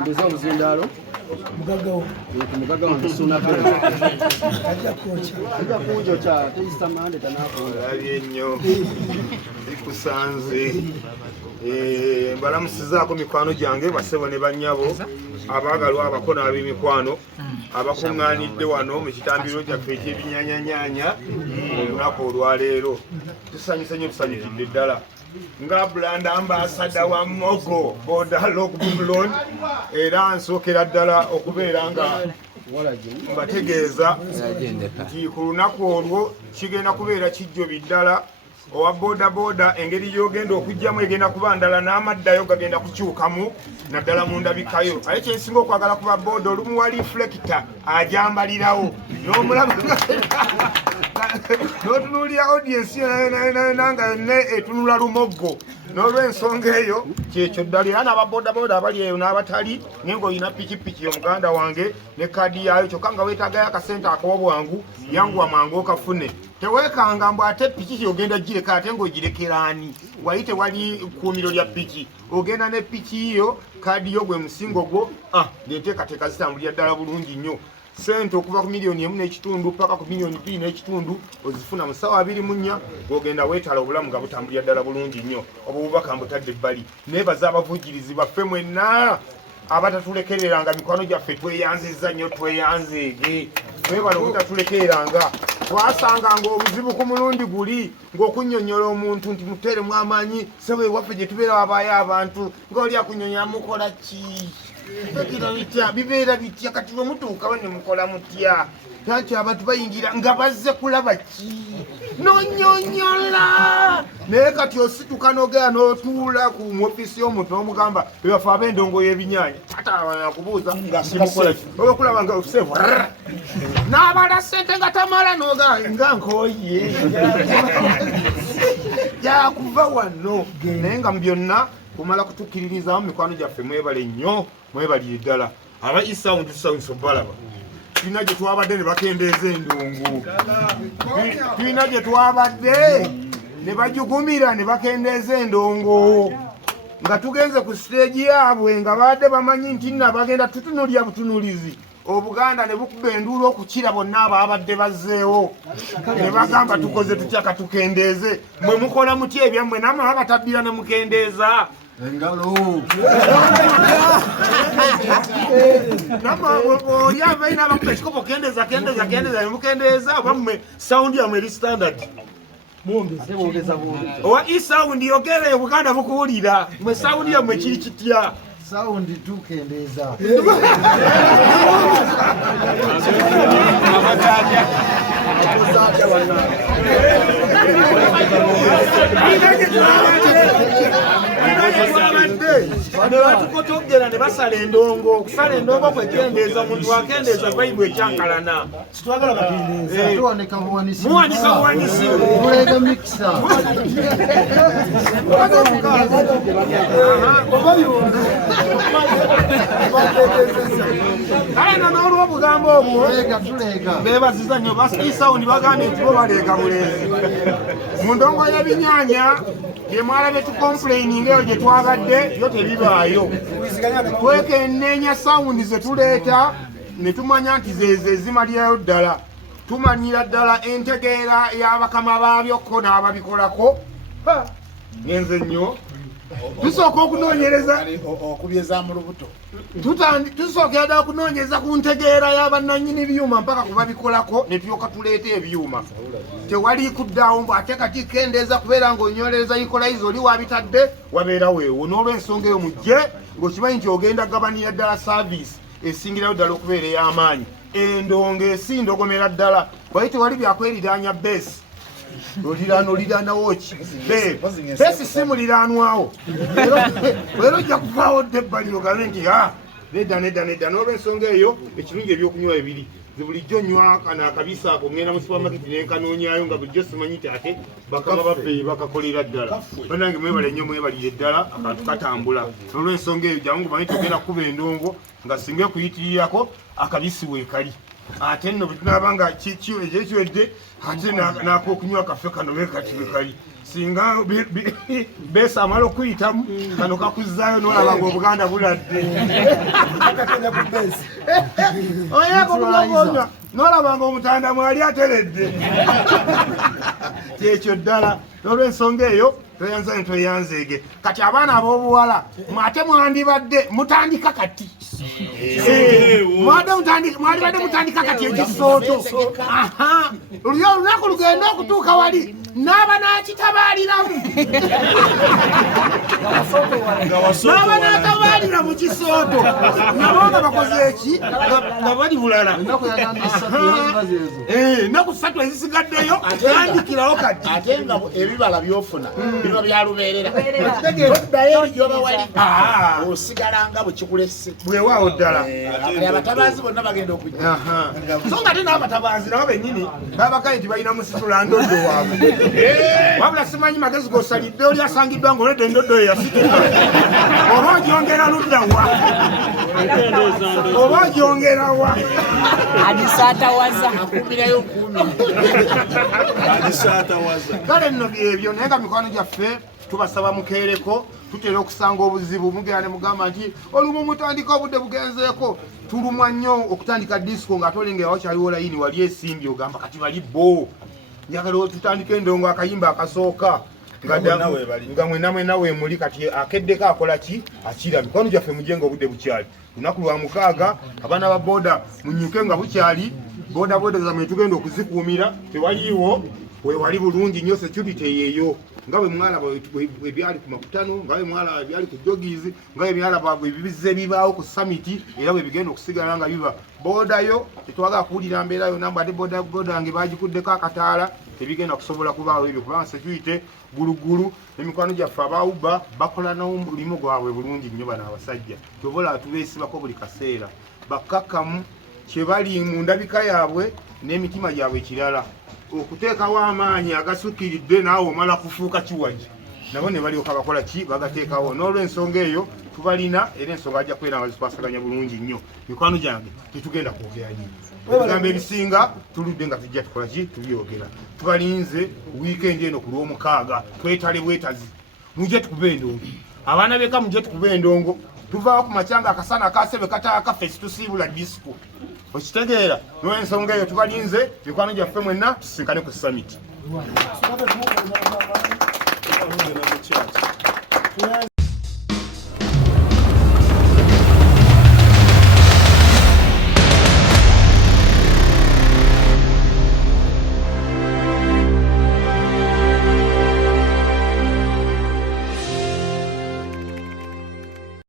Ndeza Buzindalo. Mugagawo. Mugagawo ndisuna pe. Ajja kocha. Ajja kujo cha Easter Monday tanako. Nnyo. Ikusanze. Balamusizaako mikwano gyange basebo ne bannyabo abaagalwa abakona ab'emikwano abakuŋŋaanidde wano mu kitambiro gyaffe eky'ebinyaanyanya olunaku olwaleero. Tusanyuse nnyo tusanyukidde ddala nga brand ambassador wa Mogo Border Lockdown era nsookera ddala okubeera nga mbategeeza nti ku lunaku olwo kigenda kubeera kijjobi ddala. Owa boda engeri gy'ogenda okujjamu egenda kuba ndala n'amaddayo gagenda kukyukamu naddala mu ndabikayo. Aye kyensinga okwagala kuba boda olumu wa reflector ajambalirawo n'omulaba n'otunuulira audience nga yonna etunula lumoggo. N'olw'ensonga eyo kyekyo ddala era n'ababodaboda abali eyo n'abatali naye ng'olina pikipiki omuganda wange ne kaadi yaayo kyokka nga weetaagayo akasente ak'obwangu yanguwa mangu okafune. Teweekanga mbu ate piki ogenda gireka ate ng'ogirekera ani? Wali tewali kkuumiro lya piki. Ogenda ne piki yo kaadi yo gwe musingo gwo n'enteekateeka zitambulira ddala bulungi nnyo. Sente okuva ku miliyoni 1.5 paka ku miliyoni 2.5 ozifuna mu ssaawa 24 ng'ogenda weetala obulamu nga butambulira ddala bulungi nnyo. Obwo bubaka mbutadde ebbali. Neebaza abavujjirizi baffe mwenna abatatulekereranga mikwano gyaffe tweyanzizza nnyo tweyanzeege. Twebala obutatulekereranga. Twasanganga obuzibu ku mulundi guli ng'okunnyonnyola omuntu nti muteeremu amaanyi sebo ewaffe gye tubeera wabaayo abantu ng'oli akunyonyola mukola ki? Bibeera bitya kati bwe mutuuka bane mukola mutya? Tanti abantu bayingira nga bazze kulaba ki? Nonyonyola naye kati osituka n'ogenda n'otuula ku ofiisi y'omuntu n'omugamba ebafe ab'endongo y'ebinyaanya atakubuuza kimukola ki? Olwokulaba nga ofiseevu n'abala ssente nga tamala nga nkooye jakuva wano naye nga mu byonna kumala kutukkiririzamu mikwano gyaffe mwebale nnyo mwebalire ddala. Aba isawundi tusawunsa obalaba tulina gye twabadde ne bakendeeza endongo, tulina gye twabadde ne bajugumira ne bakendeeza endongo nga tugenze ku siteegi yaabwe nga badde bamanyi nti nno abagenda tutunulya butunulizi. Obuganda ne bukuba enduulu okukira bonna ababadde bazzeewo ne bagamba tukoze tutya katukendeeze. Mwe mukola mutya ebyammwe nammwe abatabbira ne mukendeeza engalo oli abaina abakuba ekikopo kendeeza ne mukendeeza bammwe sawundi yammwe eri standard owa isawundi yogera Obuganda bukuwulira mwe sawundi yammwe kiri kitya? Saundi tukendeeza. Batukotogera ne basala endongo. Okusala endongo kwekendeeza omuntu akendeeza bayibu ekyankalana. Situagala bakendeeza. Tuwanika buwanisi. Muwanika buwanisi. Mulega mikisa. Ayina n'olw'obugambo obwo beebaziza nnyo basawundi bagambye nti bo baleega buleezi. Mu ndongo y'ebinyaanya bye mwalabe tukompuleyininga eyo gye twabadde yo tebibaayo. Twekenneenya sawundi ze tuleeta ne tumanya nti zeeze zimalirayo ddala. Tumanyira ddala entegeera y'abakama baabyokko n'ababikolako. Ngenze nnyo tusooka okunoonyereza okubyeza mu lubuto. Tusookera ddala okunoonyereza ku ntegeera y'abannannyini byuma mpaka ku babikolako ne tulyoka tuleeta ebyuma. Tewali kuddaawo mbu ate kati kendeeza kubeera ng'onyolereza ikolayiza oli wabitadde wabeera weewo. N'olw'ensonga eyo mujje ng'okimanyi nti ogenda gabanira ddala saaviisi esingirayo ddala okubeera ey'amaanyi. Endongo esindogomera ddala wali tewali byakweridaanya beesi. Oliraanawo ki? Beesi si muliraanwawo. Leero ojja kuvaawo dda ebbali ogambe nti nedda. N'olw'ensonga eyo ekirungi ebyokunywa ebiri bulijjo nywa kana akabiisa ako ngenda mu supamaketi nenkanoonyaayo nga bulijjo simanyi nti ate bakama baffe bakakolera ddala. Bannange mwebale nnyo mwebalire ddala akantu katambula. N'olw'ensonga eyo jangu manyi togenda kukuba endongo nga singa ekuyitirirako akabiisi weekali. ate nno bwetunabanga kikyo ekyekiwedde ate nakokunywa kafe kano bekatiwe kali singa besa amala okuyitamu kano kakuzaayo nolabanga obuganda buladde oyakobulogonywa nolabanga omutanda mwali ateredde kyekyo ddala n'olwensonga eyo toyanza ntoyanzeege kati abaana ab'obuwala mwate mwandibadde mutandika kati mwalibadde mutandika kati ekisooto luli olunaku lugenda okutuuka wali naaba nakitabaliramu naaba natabalira mu kisooto nabo nga bakoze eki nga bali bulala ennaku 3 ezisigaddeyo tandikirawo kati ate nga ebibala byofuna biba byalubeerera oddayo eri gyoba wali osigala nga bwekikulese bwewaawo ddala abatabaazi bonna bagenda okujja so nga te n'abatabaazi nabo bennyini babakaye nti balina musitula ndoddo waabwe wabula simanyi magezi gosalidde oli asangiddwa ngaoledde endoddo eyo yasitika oba ogyongera ludda wa oba ogyongera wa adisaatawaza akumirayo nkuumi kale nno byebyo naye nga mikwano gyaffe tubasaba mukeereko tutera okusanga obuzibu mugera ne mugamba nti olumu mutandika obudde bugenzeeko tulumwa nnyo okutandika disco nga tolengera wakyaliwo layini wali esimbi ogamba kati bali bo njagala tutandika endongo akayimba akasooka nga mwenna weemuli kati akeddeko akola ki akira mikwano gyaffe mujenga obudde bukyali lunaku lwa 6 abaana ba boda munyuke nga bukyali boda zamwe tugenda okuzikuumira tewaliiwo wewali bulungi nnyo security yeeyo nga bwe mwalaba ebyali ku makutano nga bwe mwalaba ebyali ku jogizi nga bwe mwalaba ebibize bibaawo ku summit era bwe bigenda okusigala nga biba bodayo tetwagala kuwulira mbeera yonna mbadde boda nge bagikuddeko akataala tebigenda kusobola kubaawo ebyo kubanga security gulugulu emikwano gyaffe abawuba bakola n'omulimu gwabwe bulungi nnyo bano abasajja tobola tubeesibako buli kaseera bakkakkamu kye bali mu ndabika yaabwe n'emitima gyabwe kirala okuteekawo amaanyi agasukiridde naawe omala kufuuka kiwaji nabo ne balyoka bakola ki bagateekawo n'olw'ensonga eyo tubalina era ensonga ajja kwera nga zikwasaganya bulungi nnyo mikwano gyange tetugenda kwogera nyo ebigambo ebisinga tuludde nga tujja tukola ki tubyogera tubalinze wiikendi eno ku lw'omukaaga twetale bwetazi mujje tukube endongo abaana beka mujje tukube endongo tuvaawo ku macyanga akasana akasebe kataaka fesi tusiibula disco okitegeera n'ensonga eyo tubalinze mikwano gyaffe mwenna tusisinkane ku summit